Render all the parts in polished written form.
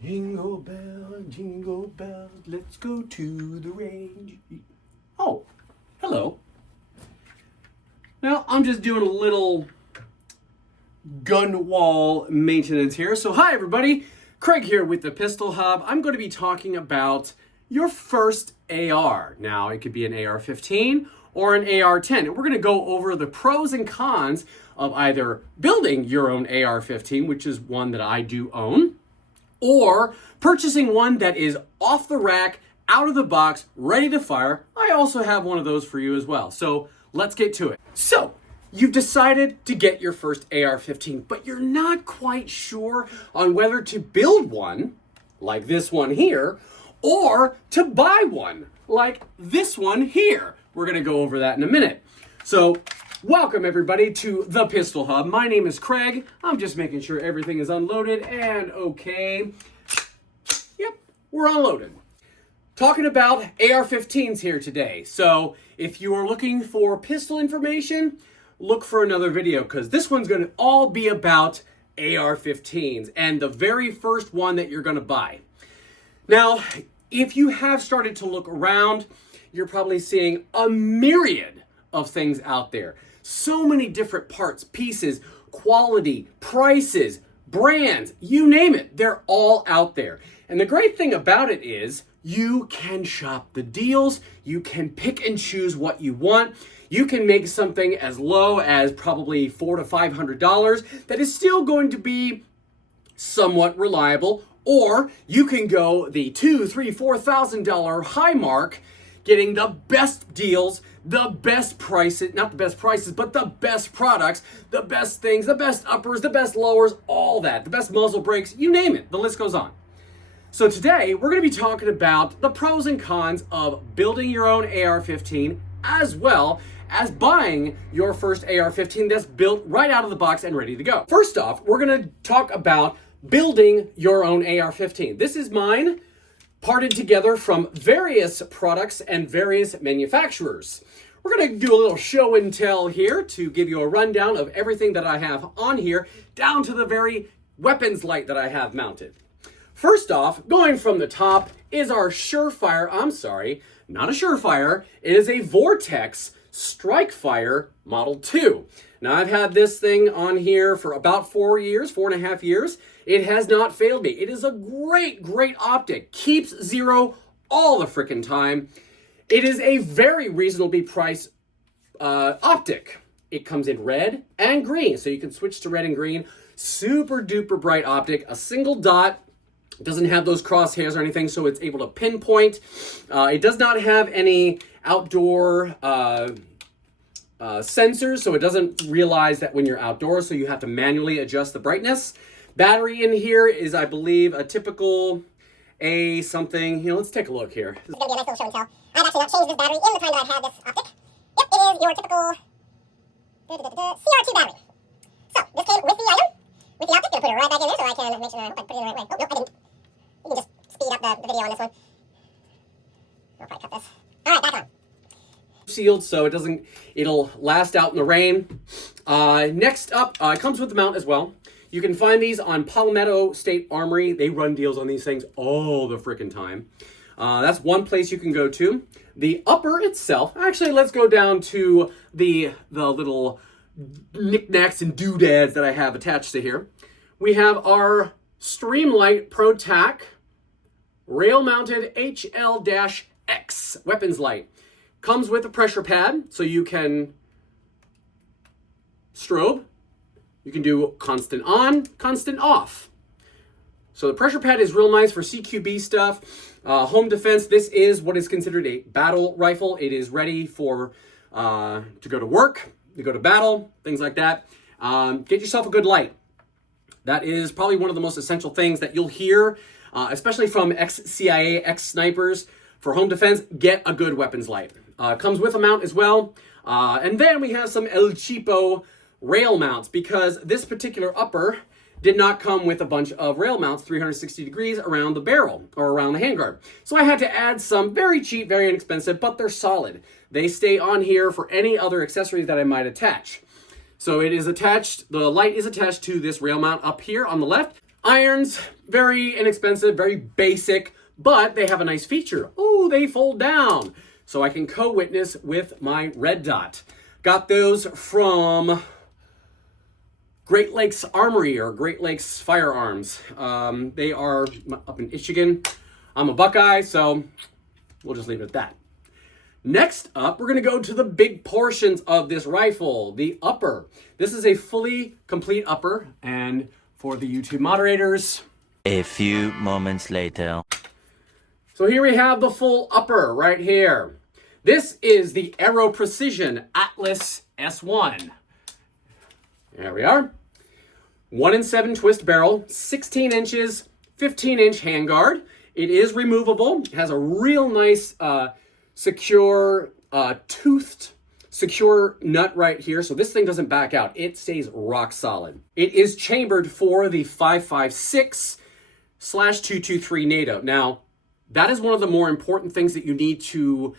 Jingle bell, let's go to the range. Oh, hello. Now, I'm just doing a little gun wall maintenance here. So, hi everybody. Craig here with the Pistol Hub. I'm going to be talking about your first AR. Now, it could be an AR-15 or an AR-10. And we're going to go over the pros and cons of either building your own AR-15, which is one that I do own, or purchasing one that is off the rack, out of the box, ready to fire. I also have one of those for you as well. So let's get to it. So you've decided to get your first AR-15, but you're not quite sure on whether to build one, like this one here, or to buy one, like this one here. We're gonna go over that in a minute. So welcome everybody to the Pistol Hub. My name is Craig. I'm just making sure everything is unloaded and okay. Yep, we're unloaded. Talking about AR-15s here today. So if you are looking for pistol information, look for another video because this one's gonna all be about AR-15s and the very first one that you're gonna buy. Now, if you have started to look around, you're probably seeing a myriad of things out there. So many different parts, pieces, quality, prices, brands, you name it, they're all out there. And the great thing about it is you can shop the deals, you can pick and choose what you want. You can make something as low as probably $400 to $500 that is still going to be somewhat reliable, or you can go the $2,000, $3,000, $4,000 high mark, getting the best deals, the best prices, not the best prices, but the best products, the best things, the best uppers, the best lowers, all that, the best muzzle brakes, you name it, the list goes on. So today, we're gonna be talking about the pros and cons of building your own AR-15, as well as buying your first AR-15 that's built right out of the box and ready to go. First off, we're gonna talk about building your own AR-15. This is mine, parted together from various products and various manufacturers. We're gonna do a little show and tell here to give you a rundown of everything that I have on here, down to the very weapons light that I have mounted. First off, going from the top is our Surefire, not a Surefire, it is a Vortex Strike-Fire Model 2. Now I've had this thing on here for about 4.5 years. It has not failed me. It is a great optic. Keeps zero all the frickin' time. It is a very reasonably priced optic. It comes in red and green, so you can switch to red and green. Super duper bright optic, a single dot. It doesn't have those crosshairs or anything, so it's able to pinpoint. It does not have any outdoor sensors, so it doesn't realize that when you're outdoors, so you have to manually adjust the brightness. Battery in here is, I believe, a typical A something. Let's take a look here. This is going to be a nice little show and tell. I've actually not changed this battery in the time that I've had this optic. Yep, it is your typical CR2 battery. So, this came with the item, with the optic. I'm going to put it right back in there so I can make sure I put it in the right way. Oh, nope, I didn't. You can just speed up the video on this one. I'll probably cut this. All right, back on. Sealed, so it'll last out in the rain. Next up, it comes with the mount as well. You can find these on Palmetto State Armory. They run deals on these things all the frickin' time. That's one place you can go to. The upper itself, actually, let's go down to the little knickknacks and doodads that I have attached to here. We have our Streamlight Pro Tac rail-mounted HL-X weapons light. Comes with a pressure pad, so you can strobe. You can do constant on, constant off. So the pressure pad is real nice for CQB stuff. Home defense, this is what is considered a battle rifle. It is ready for to go to work, to go to battle, things like that. Get yourself a good light. That is probably one of the most essential things that you'll hear, especially from ex-CIA, ex-snipers. For home defense, get a good weapons light. Comes with a mount as well. And then we have some El Cheapo rail mounts, because this particular upper did not come with a bunch of rail mounts 360 degrees around the barrel or around the handguard. So I had to add some very cheap, very inexpensive, but they're solid. They stay on here for any other accessories that I might attach. So it is attached, the light is attached to this rail mount up here on the left. Irons, very inexpensive, very basic, but they have a nice feature. Oh, they fold down. So I can co-witness with my red dot. Got those from Great Lakes Armory or Great Lakes Firearms. They are up in Michigan. I'm a Buckeye, so we'll just leave it at that. Next up, we're going to go to the big portions of this rifle, the upper. This is a fully complete upper, and for the YouTube moderators, a few moments later. So here we have the full upper right here. This is the Aero Precision Atlas S1. There we are. 1-in-7 twist barrel, 16 inches, 15-inch handguard. It is removable. It has a real nice secure toothed secure nut right here. So this thing doesn't back out. It stays rock solid. It is chambered for the 5.56/223 NATO. Now, that is one of the more important things that you need to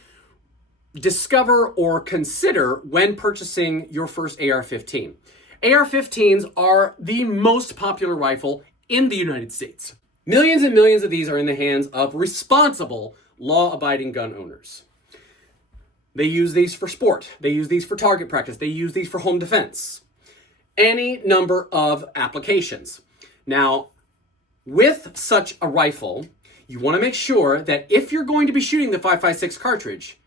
discover or consider when purchasing your first AR-15. AR-15s are the most popular rifle in the United States. Millions and millions of these are in the hands of responsible, law-abiding gun owners. They use these for sport. They use these for target practice. They use these for home defense. Any number of applications. Now, with such a rifle, you want to make sure that if you're going to be shooting the 5.56 cartridge,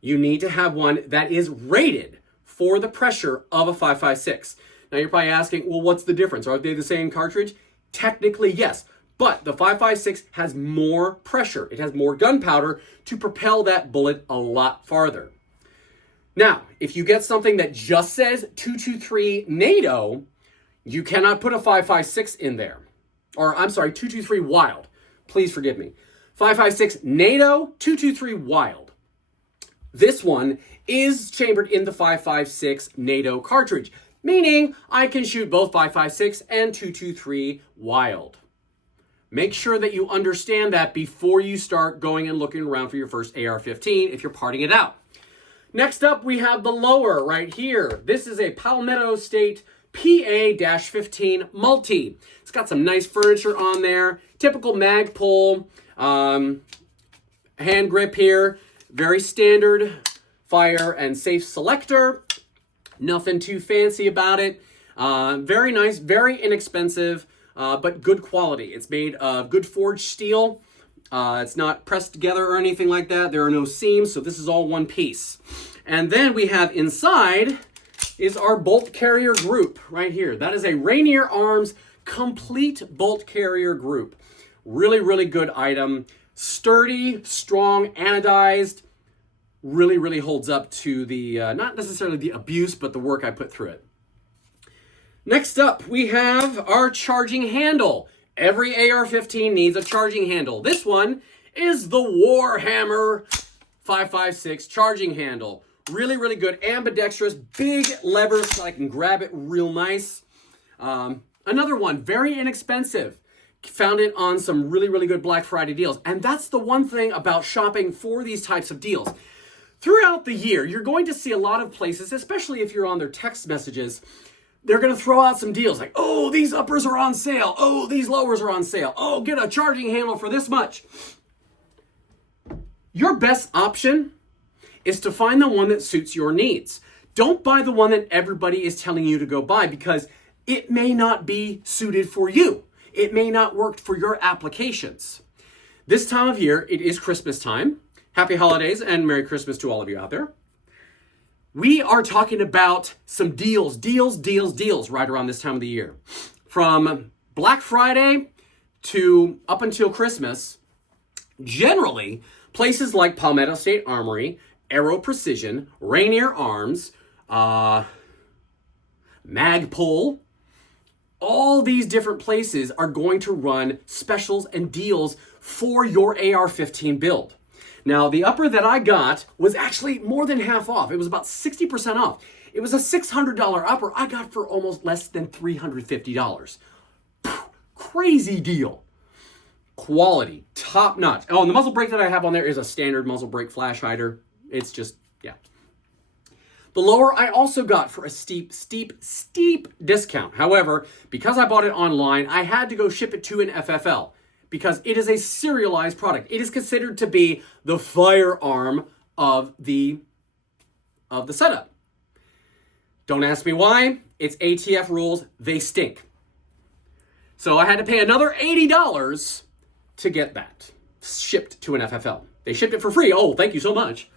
you need to have one that is rated for the pressure of a 5.56. Now, you're probably asking, well, what's the difference? Are they the same cartridge? Technically, yes. But the 5.56 has more pressure. It has more gunpowder to propel that bullet a lot farther. Now, if you get something that just says 223 NATO, you cannot put a 5.56 in there. Or, I'm sorry, 223 Wild. Please forgive me. 5.56 NATO, 223 Wild. This one is chambered in the 5.56 NATO cartridge, meaning I can shoot both 5.56 and 223 Wild. Make sure that you understand that before you start going and looking around for your first AR-15 if you're parting it out. Next up, we have the lower right here. This is a Palmetto State PA-15 multi. It's got some nice furniture on there. Typical mag pull, hand grip here. Very standard fire and safe selector. Nothing too fancy about it. Very nice, very inexpensive. But good quality. It's made of good forged steel. It's not pressed together or anything like that. There are no seams, so this is all one piece. And then we have inside is our bolt carrier group right here. That is a Rainier Arms complete bolt carrier group. Really, really good item. Sturdy, strong, anodized. Really, really holds up to the, not necessarily the abuse, but the work I put through it. Next up, we have our charging handle. Every AR-15 needs a charging handle. This one is the Warhammer 5.56 charging handle. Really, really good. Ambidextrous, big levers so I can grab it real nice. Another one, very inexpensive. Found it on some really, really good Black Friday deals. And that's the one thing about shopping for these types of deals. Throughout the year, you're going to see a lot of places, especially if you're on their text messages, they're going to throw out some deals like, oh, these uppers are on sale. Oh, these lowers are on sale. Oh, get a charging handle for this much. Your best option is to find the one that suits your needs. Don't buy the one that everybody is telling you to go buy because it may not be suited for you. It may not work for your applications. This time of year, it is Christmas time. Happy holidays and Merry Christmas to all of you out there. We are talking about some deals right around this time of the year. From Black Friday to up until Christmas, generally, places like Palmetto State Armory, Aero Precision, Rainier Arms, Magpul, all these different places are going to run specials and deals for your AR-15 build. Now, the upper that I got was actually more than half off. It was about 60% off. It was a $600 upper I got for almost less than $350. Crazy deal. Quality, top notch. Oh, and the muzzle brake that I have on there is a standard muzzle brake flash hider. It's just, yeah. The lower I also got for a steep discount. However, because I bought it online, I had to go ship it to an FFL because it is a serialized product. It is considered to be the firearm of the setup. Don't ask me why. It's ATF rules. They stink. So I had to pay another $80 to get that shipped to an FFL. They shipped it for free. Oh, thank you so much.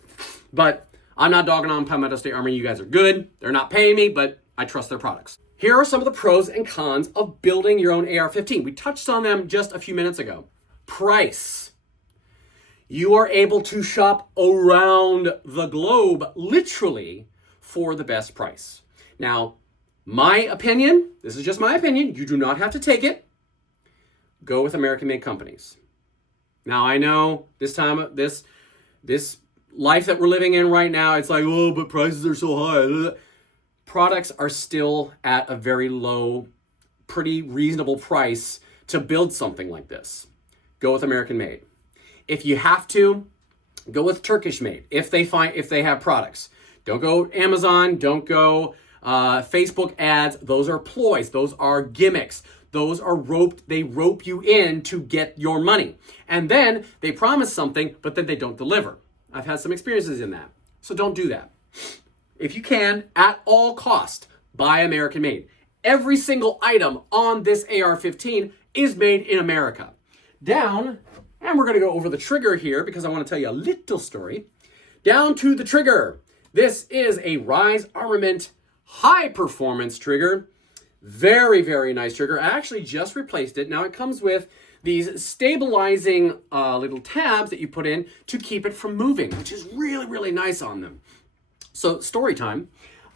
But I'm not dogging on Palmetto State Armory. You guys are good. They're not paying me, but I trust their products. Here are some of the pros and cons of building your own AR-15. We touched on them just a few minutes ago. Price. You are able to shop around the globe, literally, for the best price. Now, my opinion, this is just my opinion, you do not have to take it. Go with American-made companies. Now, I know this life that we're living in right now, it's like, oh, but prices are so high. Products are still at a very low, pretty reasonable price to build something like this. Go with American-made. If you have to, go with Turkish-made. If they have products, don't go Amazon. Don't go Facebook ads. Those are ploys. Those are gimmicks. Those are they rope you in to get your money. And then they promise something, but then they don't deliver. I've had some experiences in that. So don't do that. If you can, at all cost, buy American made. Every single item on this AR-15 is made in America. Down, and we're going to go over the trigger here because I want to tell you a little story. Down to the trigger. This is a Rise Armament high performance trigger. Very, very nice trigger. I actually just replaced it. Now it comes with these stabilizing little tabs that you put in to keep it from moving, which is really, really nice on them. So story time.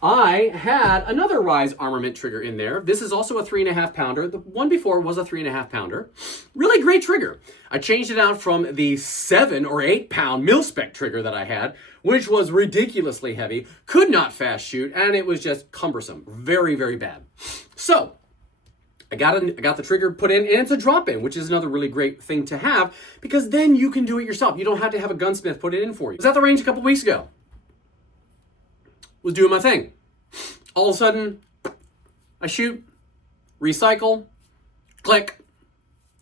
I had another Rise Armament trigger in there. This is also a 3.5 pounder. The one before was a 3.5 pounder. Really great trigger. I changed it out from the 7 or 8 pound mil-spec trigger that I had, which was ridiculously heavy, could not fast shoot, and it was just cumbersome. Very, very bad. So I got the trigger put in, and it's a drop-in, which is another really great thing to have because then you can do it yourself. You don't have to have a gunsmith put it in for you. I was at the range a couple weeks ago. Was doing my thing. All of a sudden, I shoot, recycle, click.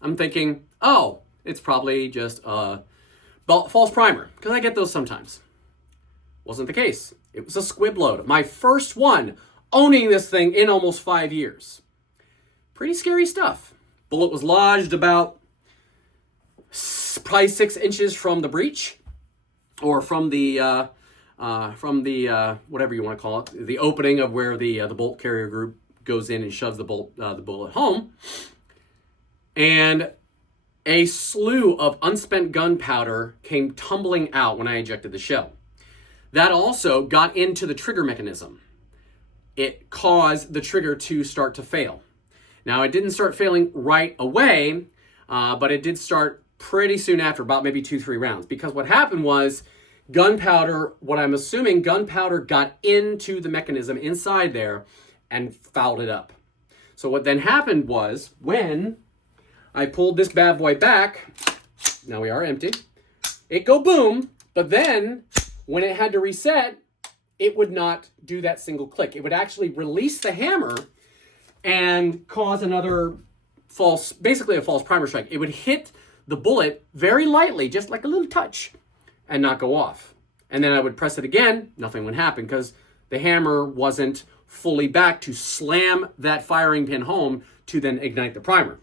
I'm thinking, oh, it's probably just a false primer, because I get those sometimes. Wasn't the case. It was a squib load. My first one, owning this thing in almost 5 years. Pretty scary stuff. Bullet was lodged about probably 6 inches from the breech, or from the whatever you want to call it, the opening of where the bolt carrier group goes in and shoves the bullet home. And a slew of unspent gunpowder came tumbling out when I ejected the shell. That also got into the trigger mechanism. It caused the trigger to start to fail. Now, it didn't start failing right away, but it did start pretty soon after, about maybe 2-3 rounds. Because what happened was gunpowder, what I'm assuming, gunpowder got into the mechanism inside there and fouled it up. So what then happened was, when I pulled this bad boy back, now we are empty, it go boom, but then when it had to reset, it would not do that single click. It would actually release the hammer and cause another basically a false primer strike. It would hit the bullet very lightly, just like a little touch, and not go off. And then I would press it again, nothing would happen because the hammer wasn't fully back to slam that firing pin home to then ignite the primer.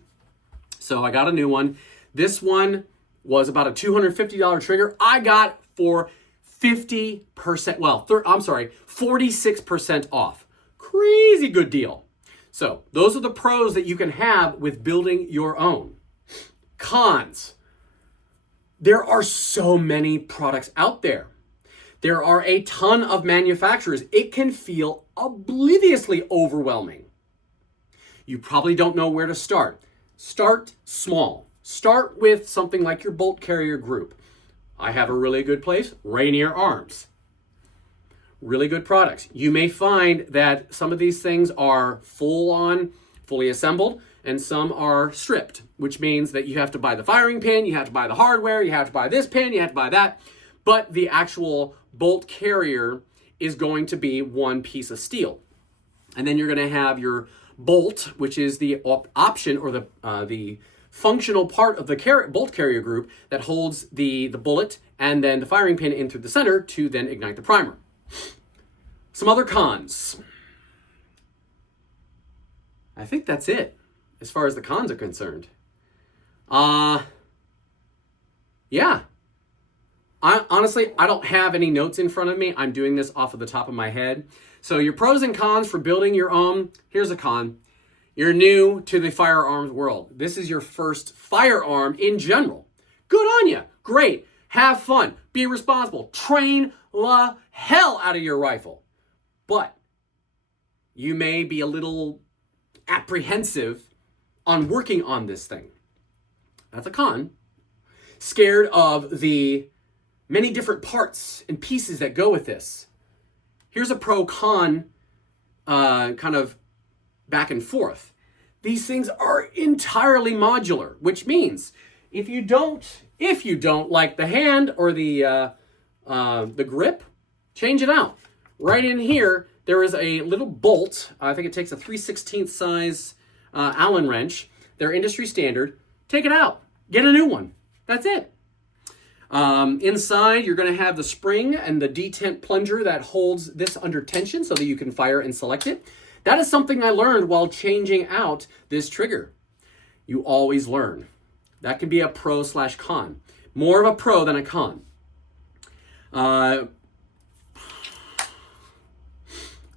So I got a new one. This one was about a $250 trigger. I got for 46% off. Crazy good deal. So those are the pros that you can have with building your own. Cons. There are so many products out there. There are a ton of manufacturers. It can feel obliviously overwhelming. You probably don't know where to start. Start small. Start with something like your bolt carrier group. I have a really good place, Rainier Arms. Really good products. You may find that some of these things are fully assembled, and some are stripped, which means that you have to buy the firing pin, you have to buy the hardware, you have to buy this pin, you have to buy that. But the actual bolt carrier is going to be one piece of steel. And then you're going to have your bolt, which is the option or the functional part of the bolt carrier group that holds the bullet and then the firing pin in through the center to then ignite the primer. Some other cons. I think that's it as far as the cons are concerned. Yeah. Honestly, I don't have any notes in front of me. I'm doing this off of the top of my head. So your pros and cons for building your own. Here's a con. You're new to the firearms world. This is your first firearm in general. Good on you. Great. Have fun. Be responsible. Train the hell out of your rifle. But you may be a little apprehensive on working on this thing. That's a con. Scared of the many different parts and pieces that go with this. Here's a pro-con kind of back and forth. These things are entirely modular, which means if you don't like the hand or the grip, change it out. Right in here, there is a little bolt. I think it takes a 3/16 size Allen wrench. They're industry standard. Take it out. Get a new one. That's it. Inside, you're going to have the spring and the detent plunger that holds this under tension so that you can fire and select it. That is something I learned while changing out this trigger. You always learn. That can be a pro/con. More of a pro than a con.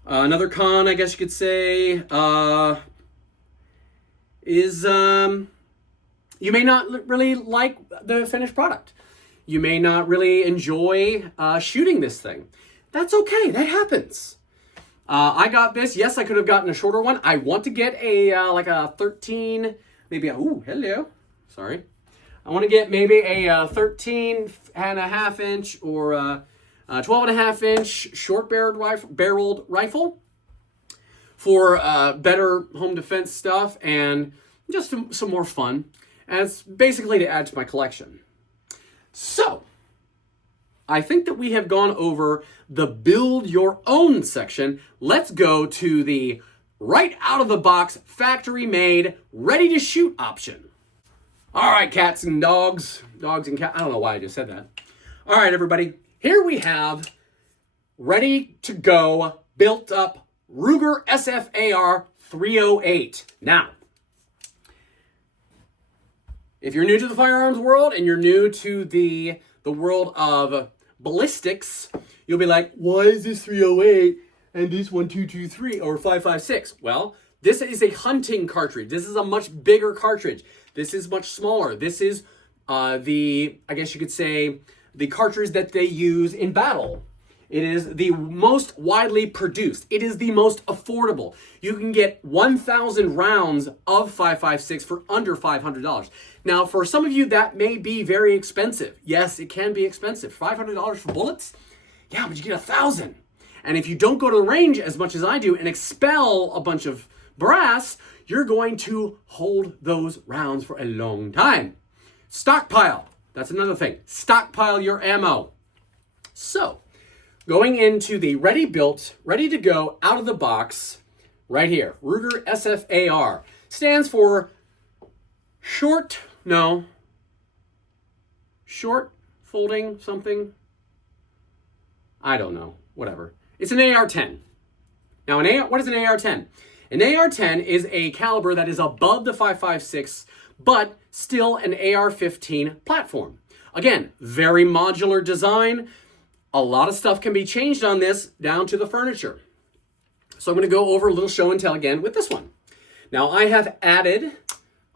Another con, I guess you could say, is you may not really like the finished product. You may not really enjoy shooting this thing. That's okay. That happens. I got this. Yes, I could have gotten a shorter one. I want to get a like a 13, maybe a, ooh, hello. Sorry. I want to get maybe a 13 and a half inch or a 12 and a half inch short barreled rifle for better home defense stuff and just some more fun. And it's basically to add to my collection. So, I think that we have gone over the build your own section. Let's go to the right out of the box, factory made, ready to shoot option. All right, cats and dogs and cats. I don't know why I just said that. All right, everybody. Here we have ready to go, built up Ruger SF AR-308. Now, if you're new to the firearms world and you're new to the world of ballistics, you'll be like, why is this 308 and this 1223 or 556? Well, this is a hunting cartridge. This is a much bigger cartridge. This is much smaller. This is I guess you could say, the cartridge that they use in battle. It is the most widely produced. It is the most affordable. You can get 1,000 rounds of 5.56 for under $500. Now, for some of you, that may be very expensive. Yes, it can be expensive. $500 for bullets? Yeah, but you get 1,000. And if you don't go to the range as much as I do and expel a bunch of brass, you're going to hold those rounds for a long time. Stockpile. That's another thing. Stockpile your ammo. So, going into the ready-built, ready-to-go, out-of-the-box, right here. Ruger SF AR. Stands for short folding something. I don't know. Whatever. It's an AR-10. Now, what is an AR-10? An AR-10 is a caliber that is above the 5.56, but still an AR-15 platform. Again, very modular design. A lot of stuff can be changed on this down to the furniture. So I'm going to go over a little show and tell again with this one. Now I have added,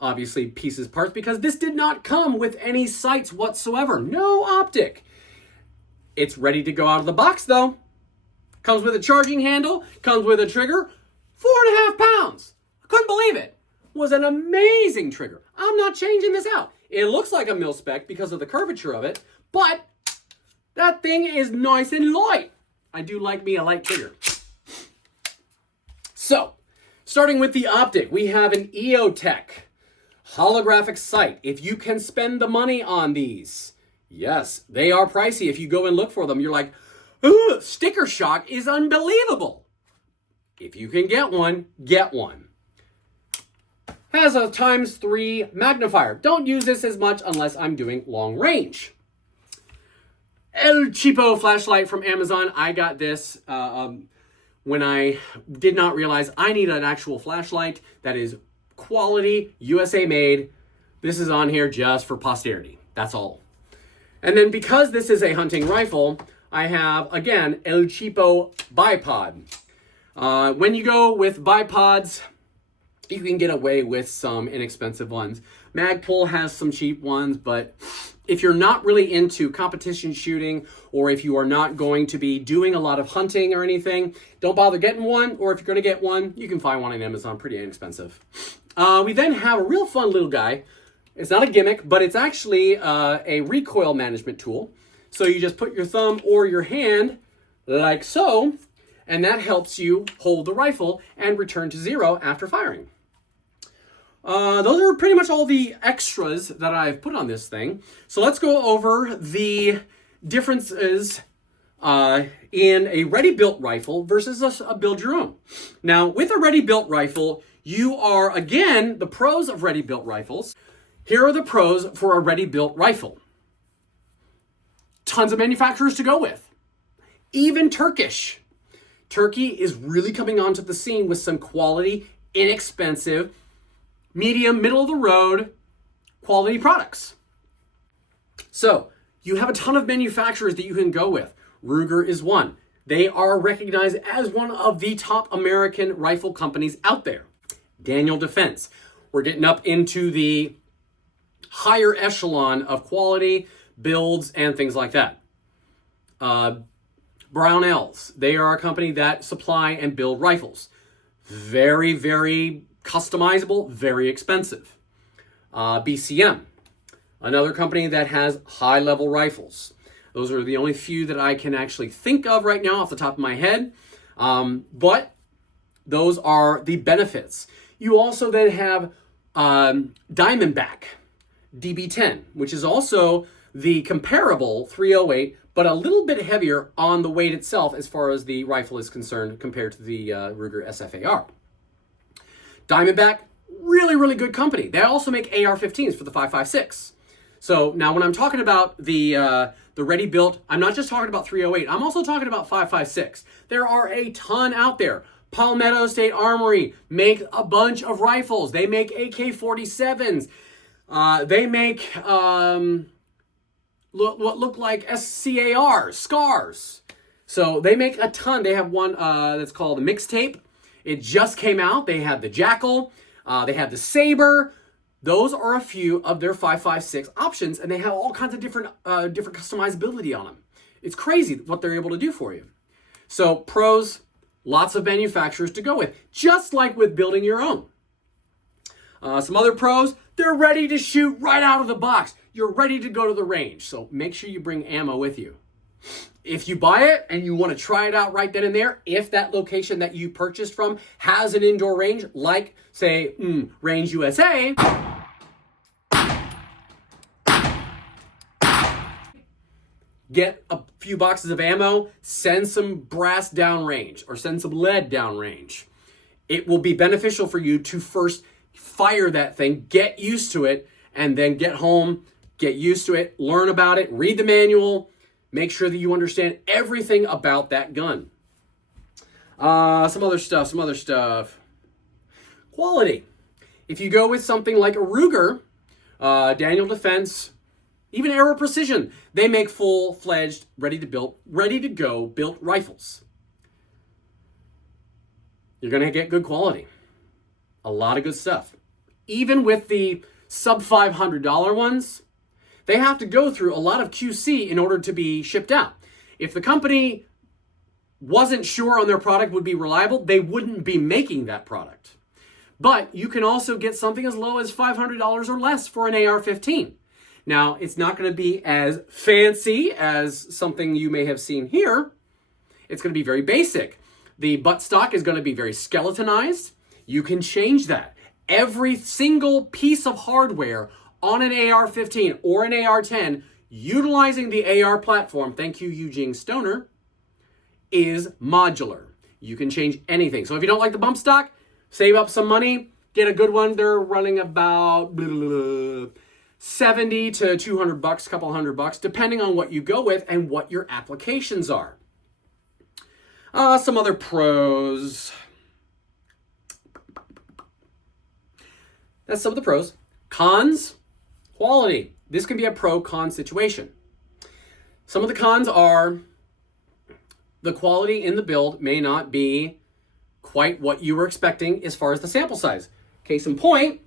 obviously, parts, because this did not come with any sights whatsoever. No optic. It's ready to go out of the box though. Comes with a charging handle, comes with a trigger, 4.5 pounds. I couldn't believe it. Was an amazing trigger. I'm not changing this out. It looks like a mil-spec because of the curvature of it, but that thing is nice and light. I do like me a light trigger. So, starting with the optic, we have an EOTech holographic sight. If you can spend the money on these, yes, they are pricey. If you go and look for them, you're like, Sticker shock is unbelievable. If you can get one, get one. Has a ×3 magnifier. Don't use this as much unless I'm doing long range. El Cheapo flashlight from Amazon. I got this when I did not realize I need an actual flashlight that is quality, USA made. This is on here just for posterity. That's all. And then because this is a hunting rifle, I have, again, El Cheapo bipod. When you go with bipods, you can get away with some inexpensive ones. Magpul has some cheap ones, but if you're not really into competition shooting, or if you are not going to be doing a lot of hunting or anything, don't bother getting one, or if you're going to get one, you can find one on Amazon, pretty inexpensive. We then have a real fun little guy. It's not a gimmick, but it's actually a recoil management tool. So you just put your thumb or your hand like so, and that helps you hold the rifle and return to 0 after firing. Those are pretty much all the extras that I've put on this thing. So let's go over the differences in a ready-built rifle versus a build-your-own. Now, with a ready-built rifle, you are, again, the pros of ready-built rifles. Here are the pros for a ready-built rifle. Tons of manufacturers to go with. Even Turkish. Turkey is really coming onto the scene with some quality, inexpensive, medium, middle of the road quality products. So you have a ton of manufacturers that you can go with. Ruger is one. They are recognized as one of the top American rifle companies out there. Daniel Defense. We're getting up into the higher echelon of quality, builds, and things like that. Brownells. They are a company that supply and build rifles. Very, very customizable, very expensive. BCM, another company that has high-level rifles. Those are the only few that I can actually think of right now off the top of my head. But those are the benefits. You also then have Diamondback DB10, which is also the comparable 308, but a little bit heavier on the weight itself as far as the rifle is concerned compared to the Ruger SFAR. Diamondback, really, really good company. They also make AR-15s for the 5.56. So now when I'm talking about the ready-built, I'm not just talking about 308. I'm also talking about 5.56. There are a ton out there. Palmetto State Armory make a bunch of rifles. They make AK-47s. They make what look like SCARs, SCARs. So they make a ton. They have one that's called a mixtape. It just came out. They have the Jackal. They have the Saber. Those are a few of their 5.56 options, and they have all kinds of different customizability on them. It's crazy what they're able to do for you. So pros, lots of manufacturers to go with, just like with building your own. Some other pros, they're ready to shoot right out of the box. You're ready to go to the range, so make sure you bring ammo with you. If you buy it and you want to try it out right then and there, if that location that you purchased from has an indoor range, like, say, Range USA, get a few boxes of ammo, send some brass downrange or send some lead downrange. It will be beneficial for you to first fire that thing, get used to it, and then get home, get used to it, learn about it, read the manual, make sure that you understand everything about that gun. Some other stuff. Quality. If you go with something like a Ruger, Daniel Defense, even Aero Precision, they make full-fledged, ready to go built rifles. You're going to get good quality. A lot of good stuff. Even with the sub $500 ones, they have to go through a lot of QC in order to be shipped out. If the company wasn't sure on their product would be reliable, they wouldn't be making that product. But you can also get something as low as $500 or less for an AR-15. Now, it's not going to be as fancy as something you may have seen here. It's going to be very basic. The buttstock is going to be very skeletonized. You can change that. Every single piece of hardware on an AR-15 or an AR-10, utilizing the AR platform, thank you, Eugene Stoner, is modular. You can change anything. So if you don't like the bump stock, save up some money, get a good one. They're running about 70 to 200 bucks, a couple $100, depending on what you go with and what your applications are. Some other pros. That's some of the pros. Cons, quality. This can be a pro-con situation. Some of the cons are the quality in the build may not be quite what you were expecting as far as the sample size. Case in point,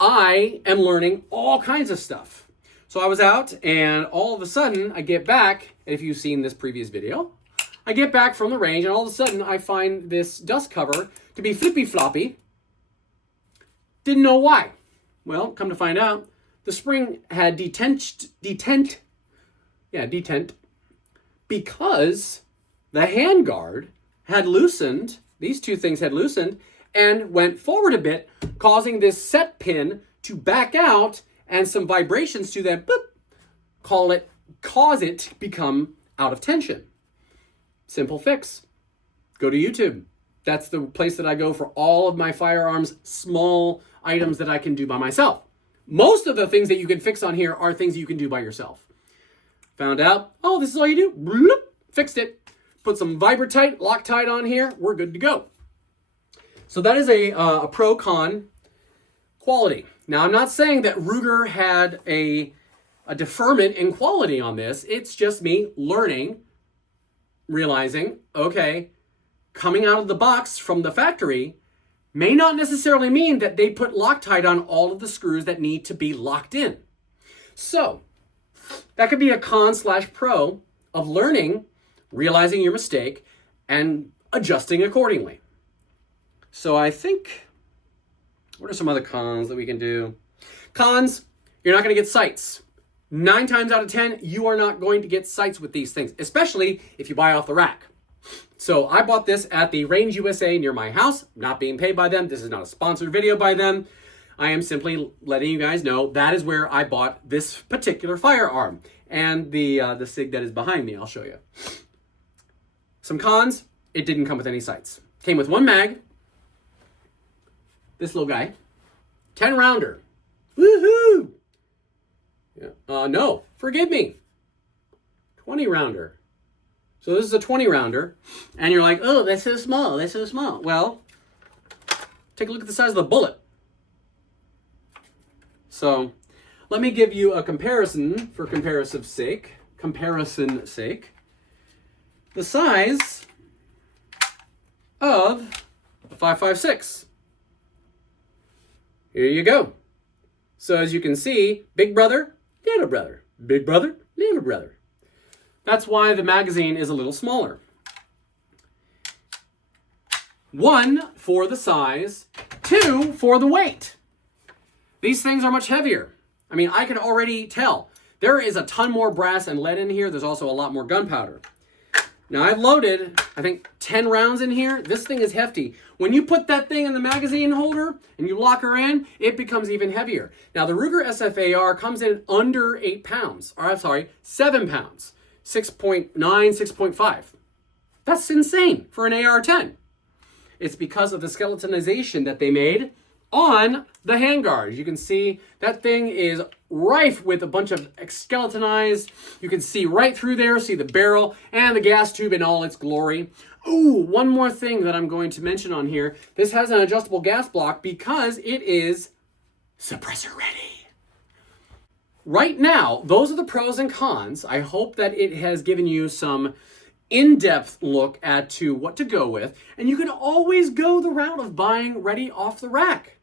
I am learning all kinds of stuff. So I was out and all of a sudden I get back, and if you've seen this previous video, I get back from the range and all of a sudden I find this dust cover to be flippy floppy. Didn't know why. Well, come to find out, the spring had detent, because the handguard had loosened, these two things had loosened, and went forward a bit, causing this set pin to back out and some vibrations to then boop, cause it to become out of tension. Simple fix. Go to YouTube. That's the place that I go for all of my firearms, small items that I can do by myself. Most of the things that you can fix on here are things you can do by yourself. Found out, oh, this is all you do. Bloop, fixed it. Put some Vibratight, Loctite on here. We're good to go. So that is a pro-con quality. Now, I'm not saying that Ruger had a deferment in quality on this. It's just me learning, realizing, okay, coming out of the box from the factory may not necessarily mean that they put Loctite on all of the screws that need to be locked in. So that could be a con/pro of learning, realizing your mistake, and adjusting accordingly. So I think, what are some other cons that we can do? Cons, you're not going to get sights. 9 times out of 10, you are not going to get sights with these things, especially if you buy off the rack. So I bought this at the Range USA near my house, not being paid by them. This is not a sponsored video by them. I am simply letting you guys know that is where I bought this particular firearm and the SIG that is behind me. I'll show you. Some cons, it didn't come with any sights. Came with one mag, this little guy, 10 rounder. Woohoo! Yeah. No, forgive me. 20 rounder. So this is a 20 rounder, and you're like, oh, that's so small, that's so small. Well, take a look at the size of the bullet. So let me give you a comparison for comparison's sake. The size of a 5.56. Here you go. So as you can see, big brother, little brother, big brother, little brother. That's why the magazine is a little smaller. 1, for the size. 2, for the weight. These things are much heavier. I mean, I can already tell. There is a ton more brass and lead in here. There's also a lot more gunpowder. Now, I've loaded, I think, 10 rounds in here. This thing is hefty. When you put that thing in the magazine holder and you lock her in, it becomes even heavier. Now, the Ruger SFAR comes in under 8 pounds. Or, I'm sorry, 7 pounds. 6.9, 6.5. That's insane for an AR-10. It's because of the skeletonization that they made on the handguard. You can see that thing is rife with a bunch of skeletonized. You can see right through there, see the barrel and the gas tube in all its glory. Ooh, one more thing that I'm going to mention on here. This has an adjustable gas block because it is suppressor ready. Right now, those are the pros and cons. I hope that it has given you some in-depth look at to what to go with. And you can always go the route of buying ready off the rack.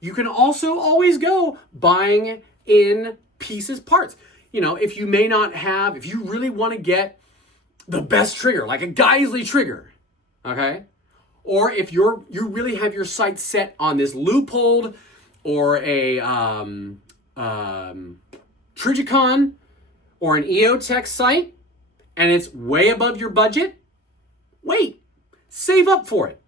You can also always go buying in pieces, parts. You know, if you may not have, if you really want to get the best trigger, like a Geisley trigger, okay? Or if you really have your sights set on this Leupold or a Trijicon or an EOTech sight, and it's way above your budget, wait, save up for it.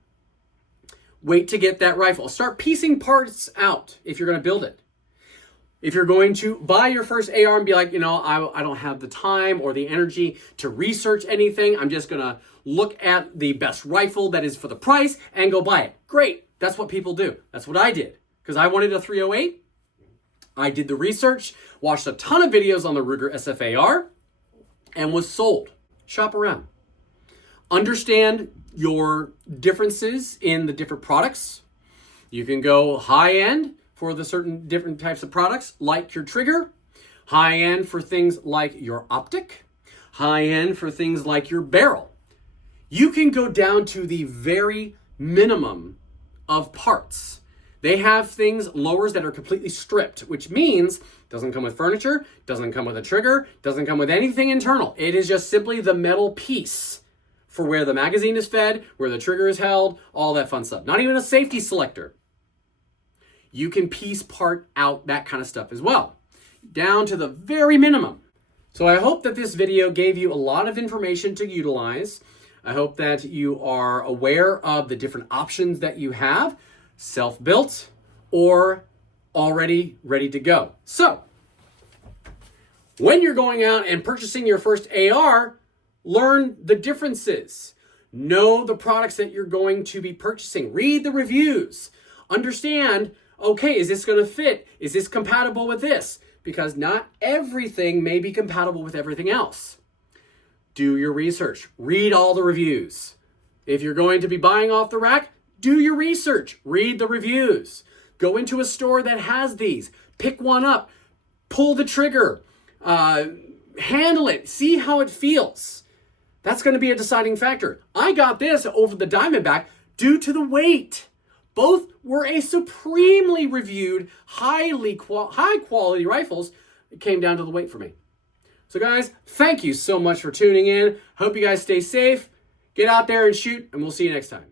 Wait to get that rifle. Start piecing parts out if you're going to build it. If you're going to buy your first AR and be like, I don't have the time or the energy to research anything, I'm just going to look at the best rifle that is for the price and go buy it. Great. That's what people do. That's what I did. Because I wanted a 308. I did the research, watched a ton of videos on the Ruger SFAR, and was sold. Shop around. Understand your differences in the different products. You can go high end for the certain different types of products, like your trigger, high end for things like your optic, high end for things like your barrel. You can go down to the very minimum of parts. They have things, lowers that are completely stripped, which means doesn't come with furniture, doesn't come with a trigger, doesn't come with anything internal. It is just simply the metal piece for where the magazine is fed, where the trigger is held, all that fun stuff. Not even a safety selector. You can piece part out that kind of stuff as well, down to the very minimum. So I hope that this video gave you a lot of information to utilize. I hope that you are aware of the different options that you have, self-built or already ready to go. So when you're going out and purchasing your first AR, learn the differences. Know the products that you're going to be purchasing. Read the reviews. Understand, okay, is this going to fit? Is this compatible with this? Because not everything may be compatible with everything else. Do your research. Read all the reviews. If you're going to be buying off the rack, do your research. Read the reviews. Go into a store that has these. Pick one up. Pull the trigger. Handle it. See how it feels. That's going to be a deciding factor. I got this over the Diamondback due to the weight. Both were a supremely reviewed, high quality rifles. It came down to the weight for me. So guys, thank you so much for tuning in. Hope you guys stay safe. Get out there and shoot, and we'll see you next time.